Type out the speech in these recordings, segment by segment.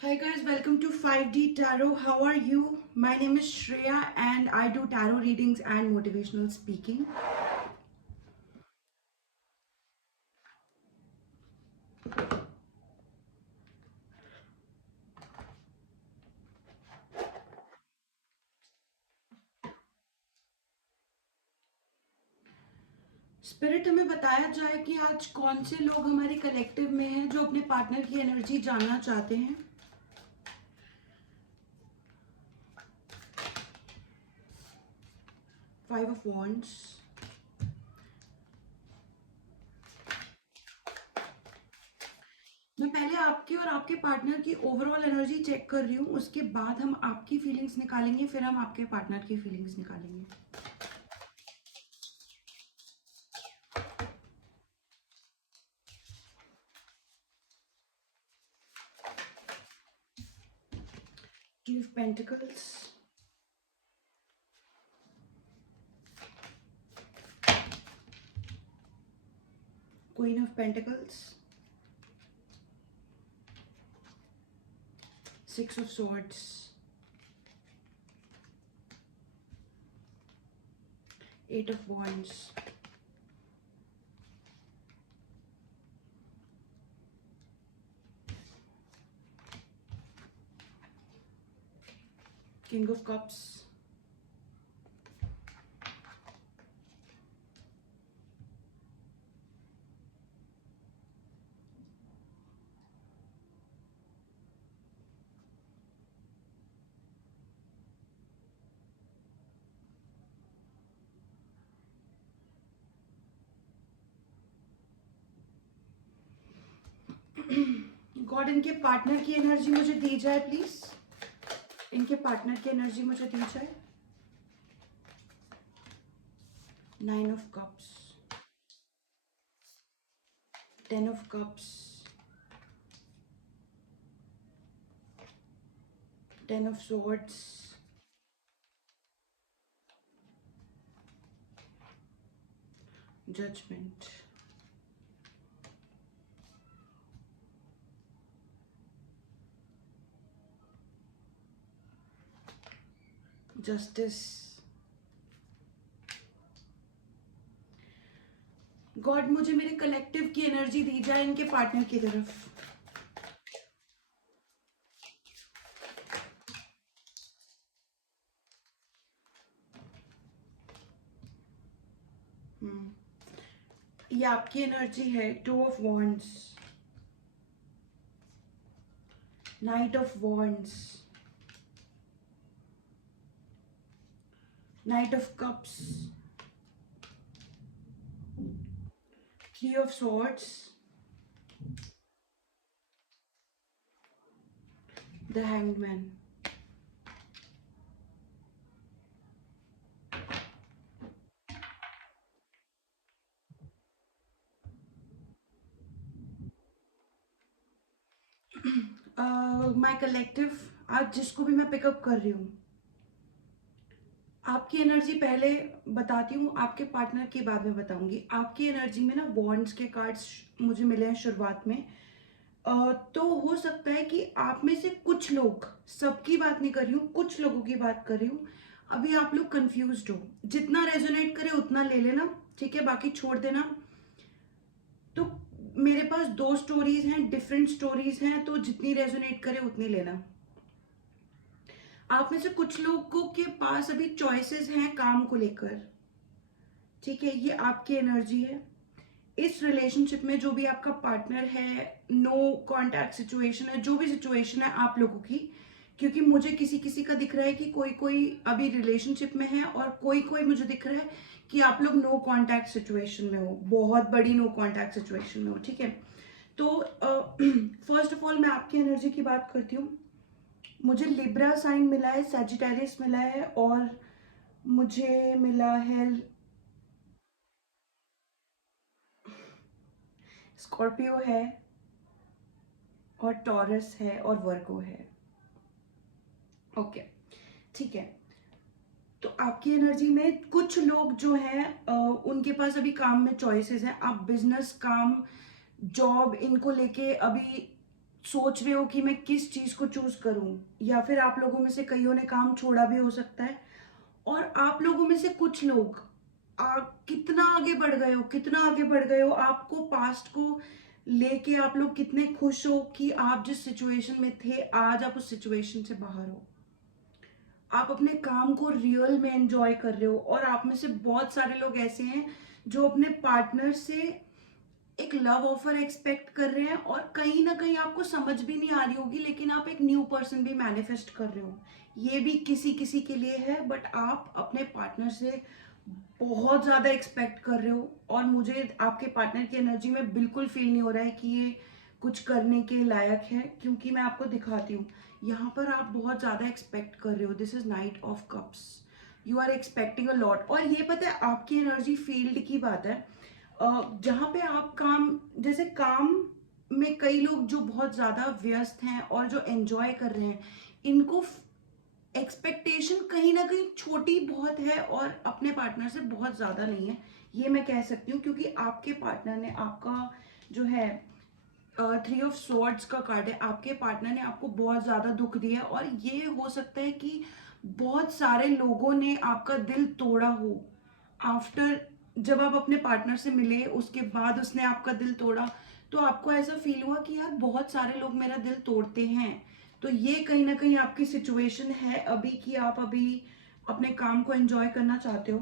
Hi guys, welcome to 5D Tarot. How are you? My name is Shreya and I do tarot readings and motivational speaking. Spirit हमें बताया जाए कि आज कौन से लोग हमारे कलेक्टिव में हैं जो अपने पार्टनर की एनर्जी जानना चाहते हैं. 5 of Wands. मैं पहले आपकी और आपके पार्टनर की ओवरऑल एनर्जी चेक कर रही हूँ, उसके बाद हम आपकी फीलिंग्स निकालेंगे, फिर हम आपके पार्टनर की फीलिंग्स निकालेंगे. Two of Pentacles. Queen of Pentacles. 6 of Swords. 8 of Wands. King of Cups. God, इनके पार्टनर की एनर्जी मुझे दी जाए प्लीज. इनके पार्टनर की एनर्जी मुझे दी जाए. 9 of Cups. 10 of Cups. 10 of Swords. Judgment. Justice. God, मुझे मेरे कलेक्टिव की एनर्जी दी जाए इनके पार्टनर की तरफ. ये आपकी एनर्जी है. 2 of Wands. Knight of Wands. Knight of Cups. 3 of Swords. The Hanged Man. My collective, आज जिसको भी मैं पिकअप कर रही हूँ, आपकी एनर्जी पहले बताती हूँ, आपके पार्टनर की बाद में बताऊंगी. आपकी एनर्जी में ना वॉन्ड्स के कार्ड्स मुझे मिले हैं शुरुआत में. तो हो सकता है कि आप में से कुछ लोग, सबकी बात नहीं कर रही हूँ, कुछ लोगों की बात कर रही हूँ, अभी आप लोग कंफ्यूज्ड हो. जितना रेजोनेट करे उतना ले लेना, ठीक है, बाकी छोड़ देना. तो मेरे पास 2 स्टोरीज हैं, डिफरेंट स्टोरीज हैं, तो जितनी रेजोनेट करे उतनी लेना. आप में से कुछ लोगों के पास अभी चॉइसेस हैं काम को लेकर, ठीक है, ये आपकी एनर्जी है. इस रिलेशनशिप में जो भी आपका पार्टनर है, नो कॉन्टैक्ट सिचुएशन है, जो भी सिचुएशन है आप लोगों की, क्योंकि मुझे किसी किसी का दिख रहा है कि कोई कोई अभी रिलेशनशिप में है और कोई कोई मुझे दिख रहा है कि आप लोग नो कॉन्टैक्ट सिचुएशन में हो, बहुत बड़ी नो कॉन्टैक्ट सिचुएशन में हो, ठीक है. तो फर्स्ट ऑफ ऑल मैं आपकी एनर्जी की बात करती हूँ. मुझे लिब्रा साइन मिला है, सैजिटेरियस मिला है, और मुझे मिला है स्कॉर्पियो है, और टॉरस है, और वर्गो है. ओके, ठीक है. तो आपकी एनर्जी में कुछ लोग जो हैं उनके पास अभी काम में चॉइसेस हैं. आप बिजनेस, काम, जॉब, इनको लेके अभी सोच रहे हो कि मैं किस चीज को चूज करूं, या फिर आप लोगों में से कईयों ने काम छोड़ा भी हो सकता है, और आप लोगों में से कुछ लोग कितना आगे बढ़ गए हो, कितना आगे बढ़ गए हो, आपको पास्ट को लेके आप लोग कितने खुश हो कि आप जिस सिचुएशन में थे आज आप उस सिचुएशन से बाहर हो। आप अपने काम को रियल में एंजॉय कर रहे हो, और आप में से बहुत सारे लोग ऐसे हैं जो अपने पार्टनर से एक लव ऑफर एक्सपेक्ट कर रहे हैं, और कहीं ना कहीं आपको समझ भी नहीं आ रही होगी, लेकिन आप एक न्यू पर्सन भी मैनिफेस्ट कर रहे हो। ये भी किसी किसी के लिए है, बट आप अपने पार्टनर से बहुत ज्यादा एक्सपेक्ट कर रहे हो, और मुझे आपके पार्टनर की एनर्जी में बिल्कुल फील नहीं हो रहा है कि ये कुछ करने के लायक है, क्योंकि मैं आपको दिखाती हूँ। यहाँ पर आप बहुत ज्यादा एक्सपेक्ट कर रहे हो। This is night of cups. You are expecting a lot, और ये पता है आपकी एनर्जी फील्ड की बात है। जहाँ पे आप काम, जैसे काम में कई लोग जो बहुत ज्यादा व्यस्त हैं और जो एंजॉय कर रहे हैं, इनको एक्सपेक्टेशन कहीं ना कहीं छोटी बहुत है और अपने पार्टनर से बहुत ज्यादा नहीं है। ये मैं कह सकती हूँ, क्योंकि आपके पार्टनर ने आपका जो है 3 ऑफ स्वॉर्ड्स का कार्ड है, आपके पार्टनर ने आपको बहुत ज्यादा दुख दिया है, और ये हो सकता है कि बहुत सारे लोगों ने आपका दिल तोड़ा हो। आफ्टर, जब आप अपने पार्टनर से मिले उसके बाद उसने आपका दिल तोड़ा, तो आपको ऐसा फील हुआ कि यार बहुत सारे लोग मेरा दिल तोड़ते हैं। तो ये कहीं ना कहीं आपकी सिचुएशन है अभी, कि आप अभी अपने काम को एंजॉय करना चाहते हो,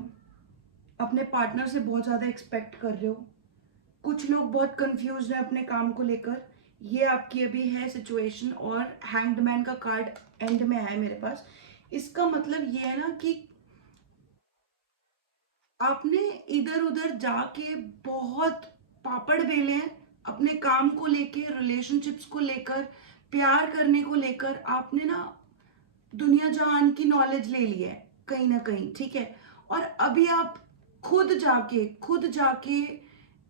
अपने पार्टनर से बहुत ज्यादा एक्सपेक्ट कर रहे हो। कुछ लोग बहुत कंफ्यूज हैं अपने काम को लेकर। ये आपकी अभी है सिचुएशन, और हैंग्ड मैन का कार्ड एंड में आया है मेरे पास। इसका मतलब ये है ना कि आपने इधर उधर जाके बहुत पापड़ बेले हैं अपने काम को लेके, रिलेशनशिप्स को लेकर, प्यार करने को लेकर। आपने ना दुनिया जहान की नॉलेज ले ली है कहीं ना कहीं, ठीक है। और अभी आप खुद जाके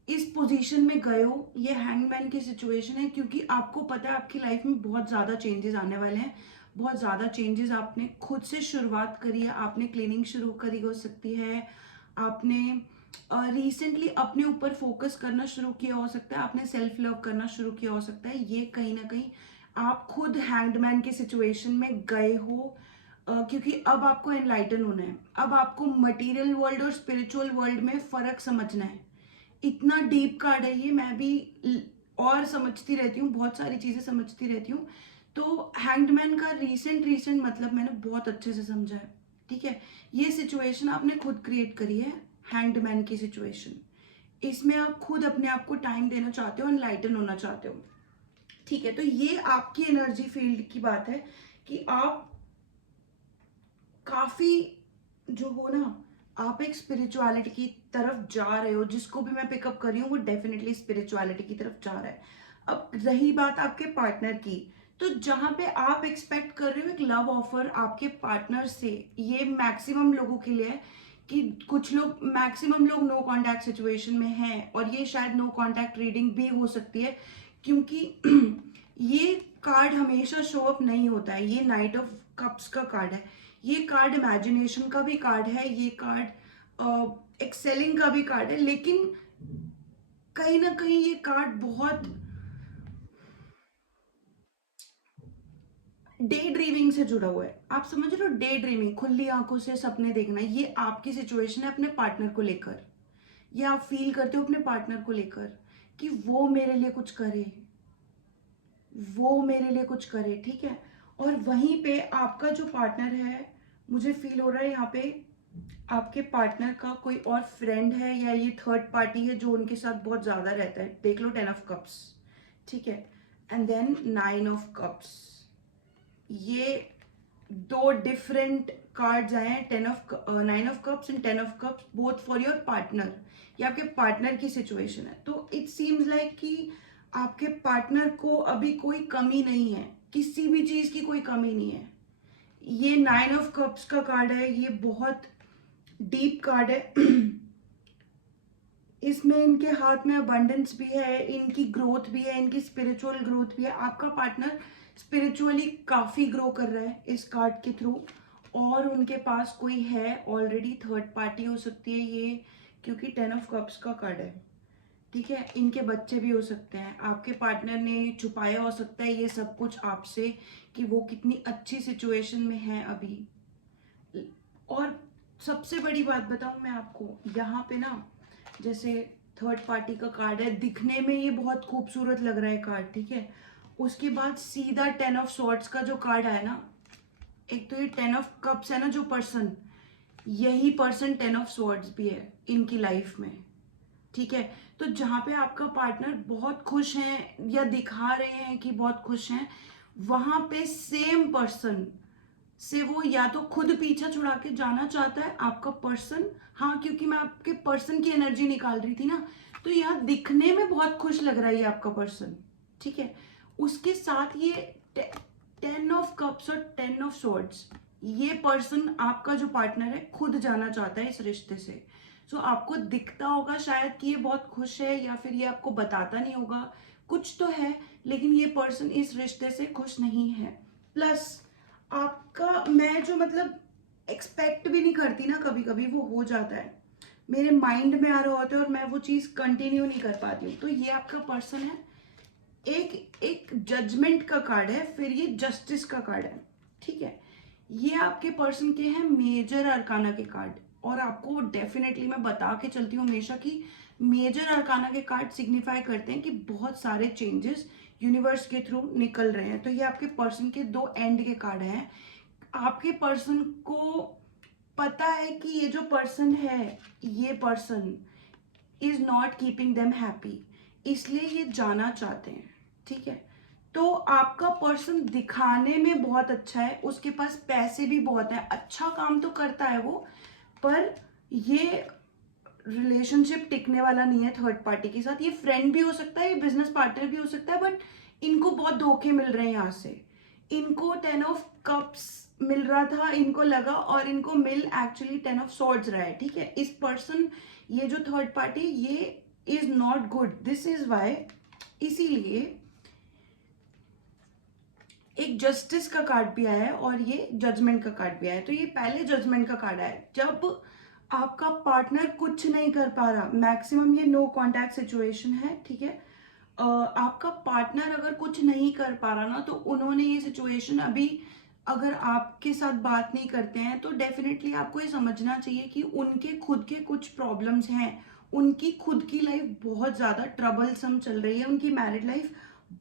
इस पोजीशन में गए हो। ये हैंगमैन की सिचुएशन है, क्योंकि आपको पता है आपकी लाइफ में बहुत ज्यादा चेंजेस आने वाले हैं। बहुत ज्यादा चेंजेस आपने खुद से शुरुआत करी है, आपने क्लीनिंग शुरू करी हो सकती है, आपने रिसेंटली अपने ऊपर फोकस करना शुरू किया हो सकता है, आपने सेल्फ लव करना शुरू किया हो सकता है। ये कहीं ना कहीं आप खुद हैंगमैन की सिचुएशन में गए हो, क्योंकि अब आपको एनलाइटन होना है। अब आपको मटेरियल वर्ल्ड और स्पिरिचुअल वर्ल्ड में फर्क समझना है। इतना डीप कार्ड है ये, मैं भी और समझती रहती हूँ, बहुत सारी चीजें समझती रहती हूँ। तो हैंगमैन का रीसेंट मतलब मैंने बहुत अच्छे से समझा है, ठीक है। ये सिचुएशन आपने खुद क्रिएट करी है, हैंगमैन की सिचुएशन। इसमें आप खुद अपने आप को टाइम देना चाहते हो, एनलाइटन होना चाहते हो, ठीक है। तो ये आपकी एनर्जी फील्ड की बात है कि आप काफी जो हो ना, आप एक स्पिरिचुअलिटी की तरफ जा रहे हो। जिसको भी मैं पिकअप कर रही हूँ वो डेफिनेटली स्पिरिचुअलिटी की तरफ जा रहा है। अब रही बात आपके पार्टनर की, तो जहां पे आप एक्सपेक्ट कर रहे हो एक लव ऑफर आपके पार्टनर से, ये मैक्सिमम लोगों के लिए है कि कुछ लोग, मैक्सिमम लोग नो कांटेक्ट सिचुएशन में हैं, और ये शायद नो कांटेक्ट रीडिंग भी हो सकती है, क्योंकि ये कार्ड हमेशा शो अप नहीं होता है। ये नाइट ऑफ कप्स का कार्ड है। ये कार्ड इमेजिनेशन का भी कार्ड है, ये कार्ड एक्सेलिंग का भी कार्ड है, लेकिन कहीं ना कहीं ये कार्ड बहुत डे ड्रीमिंग से जुड़ा हुआ है। आप समझ रहे हो, डे ड्रीमिंग, खुली आंखों से सपने देखना, ये आपकी सिचुएशन है अपने पार्टनर को लेकर। ये आप फील करते हो अपने पार्टनर को लेकर कि वो मेरे लिए कुछ करे, वो मेरे लिए कुछ करे, ठीक है। और वहीं पे आपका जो पार्टनर है, मुझे फील हो रहा है यहाँ पे आपके पार्टनर का कोई और फ्रेंड है, या ये थर्ड पार्टी है जो उनके साथ बहुत ज्यादा रहता है। देख लो 10 ऑफ कप्स, ठीक है, एंड देन 9 ऑफ कप्स। ये दो डिफरेंट कार्ड्स आए हैं, 9 of cups and 10 of cups, both for your partner. ये आपके पार्टनर की सिचुएशन है। तो इट सीम्स लाइक कि आपके पार्टनर को अभी कोई कमी नहीं है, किसी भी चीज की कोई कमी नहीं है। ये 9 ऑफ कप्स का कार्ड है, ये बहुत डीप कार्ड है। इसमें इनके हाथ में अबंडेंस भी है, इनकी ग्रोथ भी है, इनकी स्पिरिचुअल ग्रोथ भी है। आपका पार्टनर स्पिरिचुअली काफी ग्रो कर रहा है इस कार्ड के थ्रू, और उनके पास कोई है ऑलरेडी, थर्ड पार्टी हो सकती है ये, क्योंकि 10 ऑफ कप्स का कार्ड है, ठीक है, इनके बच्चे भी हो सकते हैं, आपके पार्टनर ने छुपाया हो सकता है ये सब कुछ आपसे कि वो कितनी अच्छी सिचुएशन में है अभी। और सबसे बड़ी बात बताऊं मैं आपको, यहाँ पे ना जैसे थर्ड पार्टी का कार्ड है, दिखने में ये बहुत खूबसूरत लग रहा है कार्ड, ठीक है। उसके बाद सीधा 10 ऑफ सॉर्ड्स का जो कार्ड आया ना, एक तो ये 10 ऑफ कप्स है ना जो पर्सन, यही पर्सन 10 ऑफ सॉर्ड्स भी है इनकी लाइफ में, ठीक है। तो जहां पे आपका पार्टनर बहुत खुश है या दिखा रहे हैं कि बहुत खुश हैं, वहां पे सेम पर्सन से वो या तो खुद पीछा छुड़ा के जाना चाहता है आपका पर्सन। हाँ, क्योंकि मैं आपके पर्सन की एनर्जी निकाल रही थी ना, तो यहाँ दिखने में बहुत खुश लग रहा है ये आपका पर्सन, ठीक है। उसके साथ ये 10 ऑफ कप्स और 10 ऑफ सॉर्ड्स, ये पर्सन आपका जो पार्टनर है खुद जाना चाहता है इस रिश्ते से। सो आपको दिखता होगा शायद कि ये बहुत खुश है, या फिर ये आपको बताता नहीं होगा, कुछ तो है, लेकिन ये पर्सन इस रिश्ते से खुश नहीं है। प्लस आपका, मैं जो मतलब एक्सपेक्ट भी नहीं करती ना, कभी कभी वो हो जाता है, मेरे माइंड में आ रहा होता है और मैं वो चीज़ कंटिन्यू नहीं कर पाती हूँ। तो ये आपका पर्सन है, एक जजमेंट का कार्ड है, फिर ये जस्टिस का कार्ड है, ठीक है। ये आपके पर्सन के हैं मेजर अरकाना के कार्ड, और आपको डेफिनेटली मैं बता के चलती हूँ हमेशा कि मेजर अरकाना के कार्ड सिग्निफाई करते हैं कि बहुत सारे चेंजेस यूनिवर्स के थ्रू निकल रहे हैं। तो ये आपके पर्सन के 2 एंड के कार्ड हैं। आपके पर्सन को पता है कि ये जो पर्सन है, ये person is not keeping them happy, इसलिए ये जाना चाहते हैं, ठीक है। तो आपका पर्सन दिखाने में बहुत अच्छा है, उसके पास पैसे भी बहुत है, अच्छा काम तो करता है वो, पर ये रिलेशनशिप टिकने वाला नहीं है थर्ड पार्टी के साथ। ये फ्रेंड भी हो सकता है, ये बिजनेस पार्टनर भी हो सकता है, बट इनको बहुत धोखे मिल रहे हैं यहाँ से। इनको 10 ऑफ कप्स मिल रहा था, इनको लगा, और इनको मिल एक्चुअली 10 ऑफ सॉर्ड्स रहा है, ठीक है। इस पर्सन, ये जो थर्ड पार्टी, ये is not good, this is why, इसीलिए एक जस्टिस का कार्ड भी आया है और ये जजमेंट का कार्ड भी आया है। तो ये पहले जजमेंट का कार्ड आया जब आपका पार्टनर कुछ नहीं कर पा रहा, मैक्सिमम ये नो कांटेक्ट सिचुएशन है, ठीक है। आपका पार्टनर अगर कुछ नहीं कर पा रहा ना, तो उन्होंने ये सिचुएशन अभी, अगर आपके साथ बात नहीं करते हैं तो डेफिनेटली आपको ये समझना चाहिए कि उनके खुद के कुछ प्रॉब्लम्स हैं, उनकी खुद की लाइफ बहुत ज़्यादा ट्रबलसम चल रही है, उनकी मैरिड लाइफ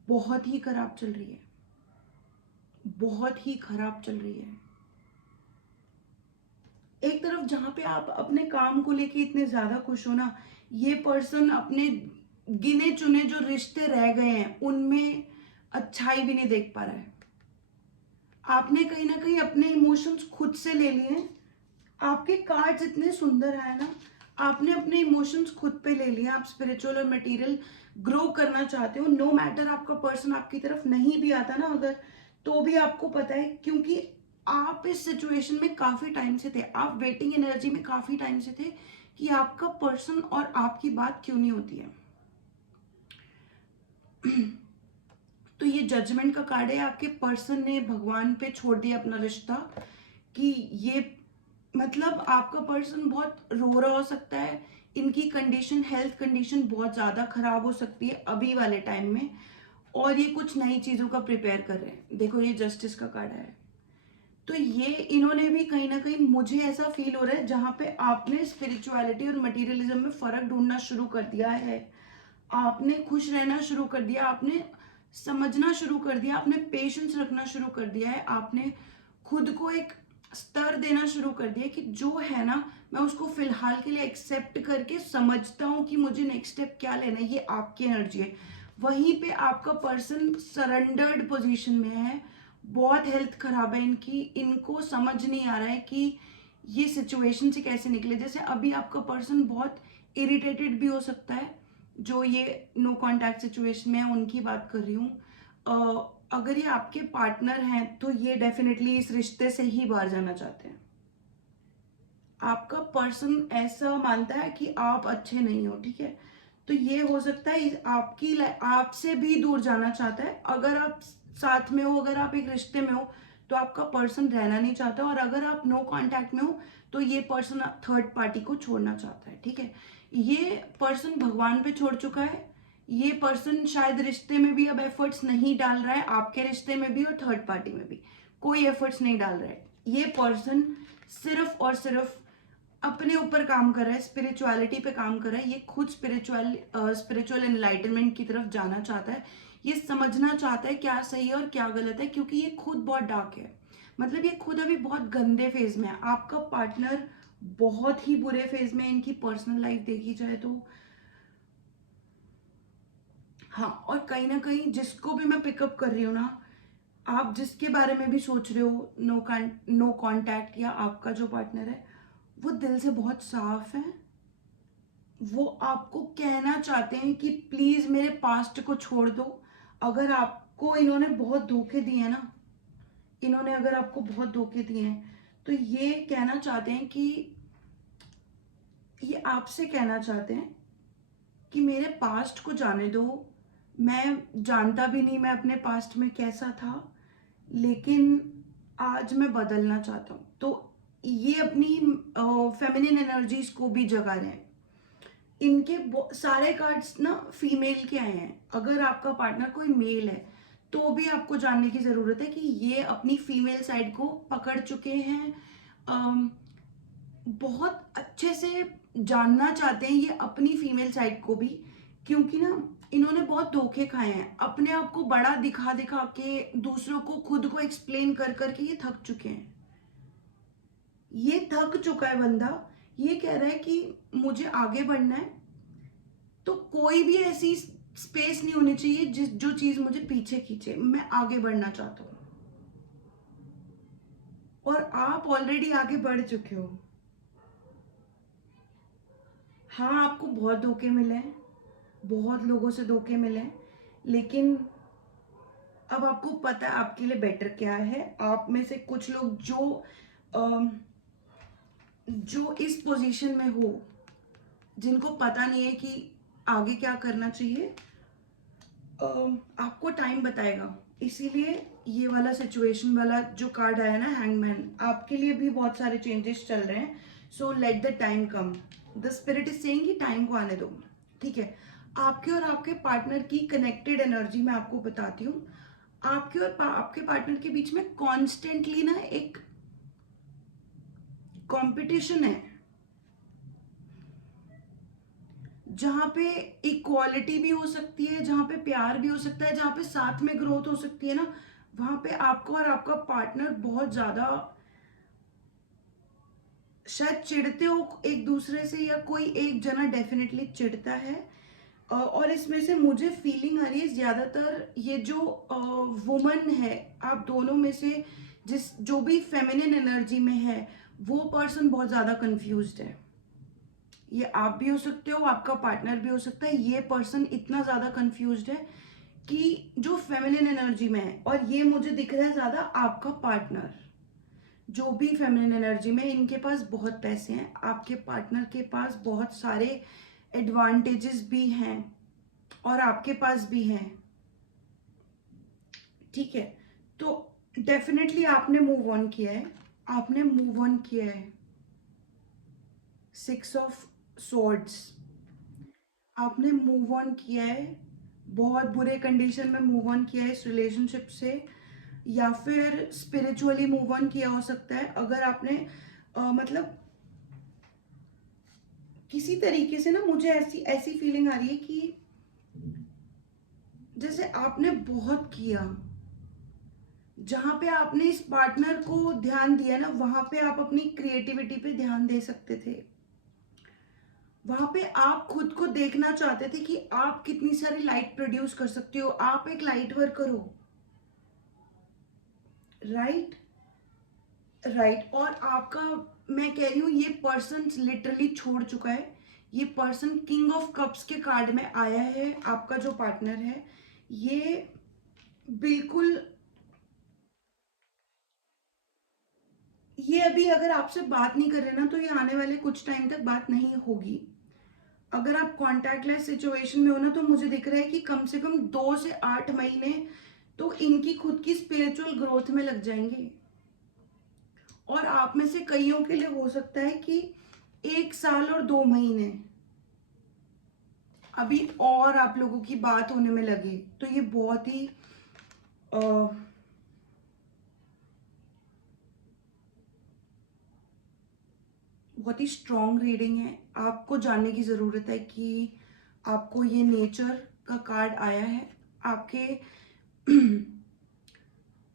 बहुत ही खराब चल रही है, बहुत ही खराब चल रही है। एक तरफ जहां पे आप अपने काम को लेके इतने ज्यादा खुश हो ना, ये पर्सन अपने गिने चुने जो रिश्ते रह गए हैं उनमें अच्छाई भी नहीं देख पा रहा है। आपने कहीं ना कहीं अपने इमोशंस खुद से ले लिए हैं। आपके कार्ड्स इतने सुंदर आए ना, आपने अपने इमोशंस खुद पे ले लिए। आप स्पिरिचुअल और मटेरियल ग्रो करना चाहते हो, नो मैटर आपका पर्सन आपकी तरफ नहीं भी आता ना अगर, तो भी आपको पता है, क्योंकि आप इस सिचुएशन में काफी टाइम से थे, आप वेटिंग एनर्जी में काफी टाइम से थे कि आपका पर्सन और आपकी बात क्यों नहीं होती है। तो ये जजमेंट का कार्ड है, आपके पर्सन ने भगवान पे छोड़ दिया अपना रिश्ता, कि ये मतलब आपका पर्सन बहुत रो रहा हो सकता है, इनकी कंडीशन, हेल्थ कंडीशन बहुत ज़्यादा खराब हो सकती है अभी वाले टाइम में, और ये कुछ नई चीज़ों का प्रिपेयर कर रहे हैं। देखो ये जस्टिस का कार्ड है, तो ये इन्होंने भी कहीं ना कहीं, मुझे ऐसा फील हो रहा है, जहाँ पे आपने स्पिरिचुअलिटी और मटेरियलिज्म में फ़र्क ढूंढना शुरू कर दिया है, आपने खुश रहना शुरू कर दिया, आपने समझना शुरू कर दिया, आपने पेशेंस रखना शुरू कर दिया है, आपने खुद को एक स्तर देना शुरू कर दिया कि जो है ना, मैं उसको फिलहाल के लिए एक्सेप्ट करके समझता हूँ कि मुझे नेक्स्ट स्टेप क्या लेना है। ये आपकी एनर्जी है। वहीं पे आपका पर्सन सरेंडर्ड पोजीशन में है, बहुत हेल्थ खराब है इनकी, इनको समझ नहीं आ रहा है कि ये सिचुएशन से कैसे निकले। जैसे अभी आपका पर्सन बहुत इरिटेटेड भी हो सकता है, जो ये नो कांटेक्ट सिचुएशन में है उनकी बात कर रही हूँ। अगर ये आपके पार्टनर हैं तो ये डेफिनेटली इस रिश्ते से ही बाहर जाना चाहते हैं। आपका पर्सन ऐसा मानता है कि आप अच्छे नहीं हो, ठीक है। तो ये हो सकता है आपकी आपसे भी दूर जाना चाहता है। अगर आप साथ में हो, अगर आप एक रिश्ते में हो, तो आपका पर्सन रहना नहीं चाहता, और अगर आप नो कांटेक्ट में हो तो ये पर्सन थर्ड पार्टी को छोड़ना चाहता है, ठीक है। ये पर्सन भगवान पे छोड़ चुका है। ये पर्सन शायद रिश्ते में भी अब एफर्ट्स नहीं डाल रहा है, आपके रिश्ते में भी और थर्ड पार्टी में भी कोई एफर्ट्स नहीं डाल रहा है। ये पर्सन सिर्फ और सिर्फ अपने ऊपर काम कर रहा है, स्पिरिचुअलिटी पे काम कर रहा है। ये खुद स्पिरिचुअल एनलाइटनमेंट की तरफ जाना चाहता है। ये समझना चाहता है क्या सही है और क्या गलत है, क्योंकि ये खुद बहुत डार्क है। मतलब ये खुद अभी बहुत गंदे फेज में है। आपका पार्टनर बहुत ही बुरे फेज में है। इनकी पर्सनल लाइफ देखी जाए तो हाँ, और कहीं ना कहीं जिसको भी मैं पिकअप कर रही हूँ ना, आप जिसके बारे में भी सोच रहे हो नो कांटेक्ट, या आपका जो पार्टनर है वो दिल से बहुत साफ है। वो आपको कहना चाहते हैं कि प्लीज मेरे पास्ट को छोड़ दो। अगर आपको इन्होंने बहुत धोखे दिए हैं ना, इन्होंने अगर आपको बहुत धोखे दिए हैं, तो ये कहना चाहते हैं कि ये आपसे कहना चाहते हैं कि मेरे पास्ट को जाने दो। मैं जानता भी नहीं मैं अपने पास्ट में कैसा था, लेकिन आज मैं बदलना चाहता हूँ। तो ये अपनी फेमिनिन एनर्जीज को भी जगा रहे हैं। इनके सारे कार्ड्स ना फीमेल के आए हैं। अगर आपका पार्टनर कोई मेल है तो भी आपको जानने की जरूरत है कि ये अपनी फीमेल साइड को पकड़ चुके हैं। बहुत अच्छे से जानना चाहते हैं ये अपनी फीमेल साइड को भी, क्योंकि ना इन्होंने बहुत धोखे खाए हैं। अपने आप को बड़ा दिखा दिखा के, दूसरों को खुद को एक्सप्लेन कर करके ये थक चुके हैं। ये थक चुका है बंदा। ये कह रहा है कि मुझे आगे बढ़ना है, तो कोई भी ऐसी स्पेस नहीं होनी चाहिए जो चीज मुझे पीछे खींचे। मैं आगे बढ़ना चाहता हूं, और आप ऑलरेडी आगे बढ़ चुके हो। हाँ, आपको बहुत धोखे मिले हैं, बहुत लोगों से धोखे मिले हैं, लेकिन अब आपको पता है आपके लिए बेटर क्या है। आप में से कुछ लोग जो इस पोजीशन में हो, जिनको पता नहीं है कि आगे क्या करना चाहिए, आपको टाइम बताएगा। इसीलिए ये वाला सिचुएशन वाला जो कार्ड आया ना, हैंगमैन, आपके लिए भी बहुत सारे चेंजेस चल रहे हैं। So let the time come. The spirit is saying कि टाइम को आने दो। ठीक है, आपके और आपके पार्टनर की कनेक्टेड एनर्जी मैं आपको बताती हूँ। आपके और आपके पार्टनर के बीच में कॉन्स्टेंटली ना एक कंपटीशन है, जहां पे इक्वालिटी भी हो सकती है, जहां पे प्यार भी हो सकता है, जहां पे साथ में ग्रोथ हो सकती है ना, वहां पे आपको और आपका पार्टनर बहुत ज्यादा शायद चिढ़ते हो एक दूसरे से, या कोई एक जना डेफिनेटली चिढ़ता है। और इसमें से मुझे फीलिंग आ रही है ज्यादातर ये जो वुमन है, आप दोनों में से जो भी फेमिनिन एनर्जी में है, वो पर्सन बहुत ज्यादा कंफ्यूज्ड है। ये आप भी हो सकते हो, आपका पार्टनर भी हो सकता है। ये पर्सन इतना ज्यादा कंफ्यूज्ड है कि जो फेमिनिन एनर्जी में है, और ये मुझे दिख रहा है ज्यादा आपका पार्टनर जो भी फेमिनिन एनर्जी में, इनके पास बहुत पैसे हैं। आपके पार्टनर के पास बहुत सारे एडवांटेजेस भी हैं, और आपके पास भी हैं। ठीक है, तो डेफिनेटली आपने मूव ऑन किया है। आपने मूव ऑन किया है। 6 ऑफ सॉर्ड्स, आपने मूव ऑन किया है। बहुत बुरे कंडीशन में मूव ऑन किया है इस रिलेशनशिप से, या फिर स्पिरिचुअली मूव ऑन किया हो सकता है। अगर आपने मतलब किसी तरीके से ना, मुझे ऐसी ऐसी फीलिंग आ रही है कि जैसे आपने बहुत किया, जहां पे आपने इस पार्टनर को ध्यान दिया ना, वहां पे आप अपनी क्रिएटिविटी पे ध्यान दे सकते थे। वहां पे आप खुद को देखना चाहते थे कि आप कितनी सारी लाइट प्रोड्यूस कर सकते हो। आप एक लाइट वर्कर हो, राइट? राइट। और आपका, मैं कह रही हूँ, ये पर्सन लिटरली छोड़ चुका है। ये पर्सन किंग ऑफ कप्स के कार्ड में आया है। आपका जो पार्टनर है, ये बिल्कुल, ये अभी अगर आपसे बात नहीं कर रहे ना, तो ये आने वाले कुछ टाइम तक बात नहीं होगी। अगर आप कॉन्टैक्टलेस सिचुएशन में हो ना, तो मुझे दिख रहा है कि कम से कम 2 से 8 महीने तो इनकी खुद की स्पिरिचुअल ग्रोथ में लग जाएंगे। और आप में से कईयों के लिए हो सकता है कि 1 साल और 2 महीने। अभी और आप लोगों की बात होने में लगे, तो ये बहुत ही स्ट्रॉन्ग रीडिंग है। आपको जानने की ज़रूरत है कि आपको ये नेचर का कार्ड आया है। आपके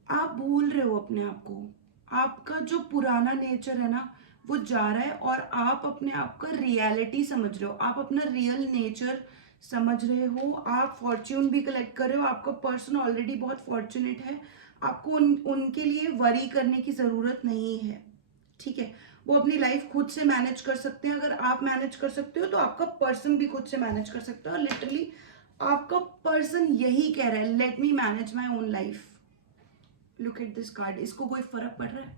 आप भूल रहे हो अपने आप को। आपका जो पुराना नेचर है ना, वो जा रहा है और आप अपने आप का रियलिटी समझ रहे हो। आप अपना रियल नेचर समझ रहे हो। आप फॉर्च्यून भी कलेक्ट कर रहे हो। आपका पर्सन ऑलरेडी बहुत फॉर्चुनेट है। आपको उनके लिए वरी करने की ज़रूरत नहीं है, ठीक है। वो अपनी लाइफ खुद से मैनेज कर सकते हैं। अगर आप मैनेज कर सकते हो तो आपका पर्सन भी खुद से मैनेज कर सकता है। और लिटरली आपका पर्सन यही कह रहा है, let me manage my own life. Look at this card. इसको कोई फर्क पड़ रहा है?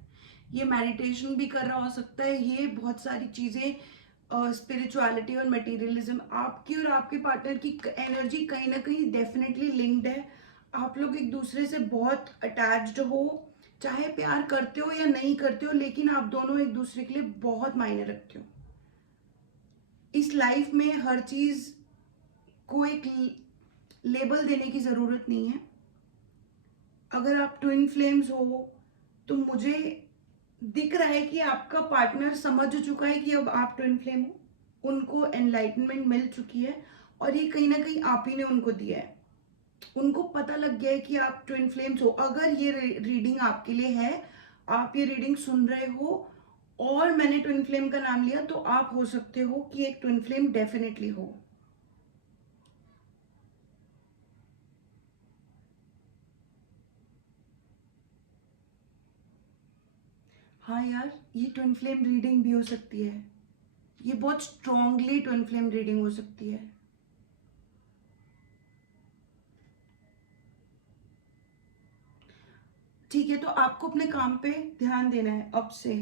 ये मेडिटेशन भी कर रहा हो सकता है, ये बहुत सारी चीजें, स्पिरिचुअलिटी और मटेरियलिज्म, आपकी और आपके पार्टनर की एनर्जी कहीं ना कहीं डेफिनेटली लिंक्ड है। आप लोग एक दूसरे से बहुत अटैच्ड हो, चाहे प्यार करते हो या नहीं करते हो, लेकिन आप दोनों एक दूसरे के लिए बहुत मायने रखते हो। इस लाइफ में हर चीज को एक लेबल देने की जरूरत नहीं है। अगर आप ट्विन फ्लेम्स हो तो मुझे दिख रहा है कि आपका पार्टनर समझ चुका है कि अब आप ट्विन फ्लेम हो। उनको एनलाइटनमेंट मिल चुकी है और ये कहीं ना कहीं आप ही ने उनको दिया है। उनको पता लग गया है कि आप ट्विन फ्लेम्स हो। अगर ये रीडिंग आपके लिए है, आप ये रीडिंग सुन रहे हो और मैंने ट्विन फ्लेम का नाम लिया, तो आप हो सकते हो कि एक ट्विन फ्लेम डेफिनेटली हो। हाँ यार, ये ट्विन फ्लेम रीडिंग भी हो सकती है। ये बहुत स्ट्रांगली ट्विन फ्लेम रीडिंग हो सकती है। ठीक है, तो आपको अपने काम पे ध्यान देना है। अब से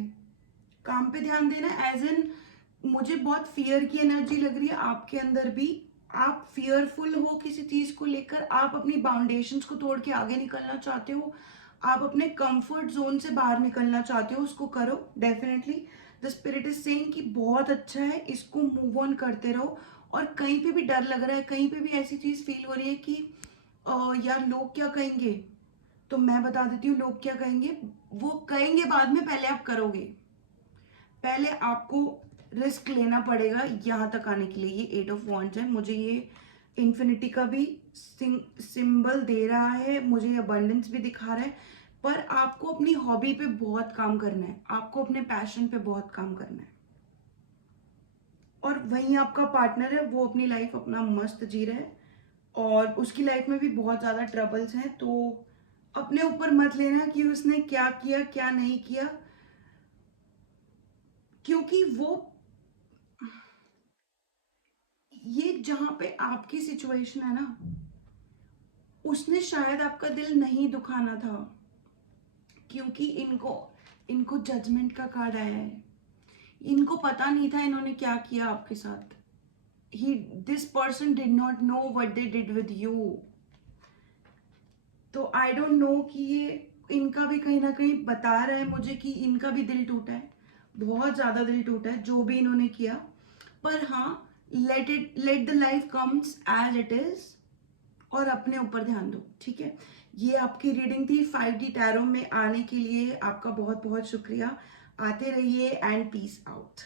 काम पे ध्यान देना है, एज इन मुझे बहुत फियर की एनर्जी लग रही है आपके अंदर भी। आप फियरफुल हो किसी चीज को लेकर। आप अपनी बाउंडेशंस को तोड़ के आगे निकलना चाहते हो। आप अपने कंफर्ट जोन से बाहर निकलना चाहते हो। उसको करो definitely. The spirit is saying कि बहुत अच्छा है, इसको मूव ऑन करते रहो। और कहीं पे भी डर लग रहा है, कहीं पे भी ऐसी चीज फील हो रही है कि यार लोग क्या कहेंगे, तो मैं बता देती हूँ लोग क्या कहेंगे। वो कहेंगे बाद में, पहले आप करोगे। पहले आपको रिस्क लेना पड़ेगा यहाँ तक आने के लिए। ये 8 ऑफ वॉन्ड्स है। मुझे ये इन्फिनिटी का भी सिंबल दे रहा है, मुझे ये अबंडेंस भी दिखा रहा है। पर आपको अपनी हॉबी पे बहुत काम करना है। आपको अपने पैशन पे बहुत काम करना है। और वहीं आपका पार्टनर है, वो अपनी लाइफ अपना मस्त जी रहा है और उसकी लाइफ में भी बहुत ज़्यादा ट्रबल्स हैं। तो अपने ऊपर मत लेना कि उसने क्या किया क्या नहीं किया, क्योंकि वो ये जहां पे आपकी सिचुएशन है ना, उसने शायद आपका दिल नहीं दुखाना था। क्योंकि इनको इनको जजमेंट का कार्ड आया है। इनको पता नहीं था इन्होंने क्या किया आपके साथ। He this person did not know what they did with you. तो आई डोंट नो कि ये इनका भी कहीं ना कहीं बता रहा है मुझे कि इनका भी दिल टूटा है। बहुत ज्यादा दिल टूटा है जो भी इन्होंने किया। पर हाँ, let the life comes as it is और अपने ऊपर ध्यान दो, ठीक है। ये आपकी रीडिंग थी 5D टैरो में। आने के लिए आपका बहुत बहुत शुक्रिया। आते रहिए एंड पीस आउट।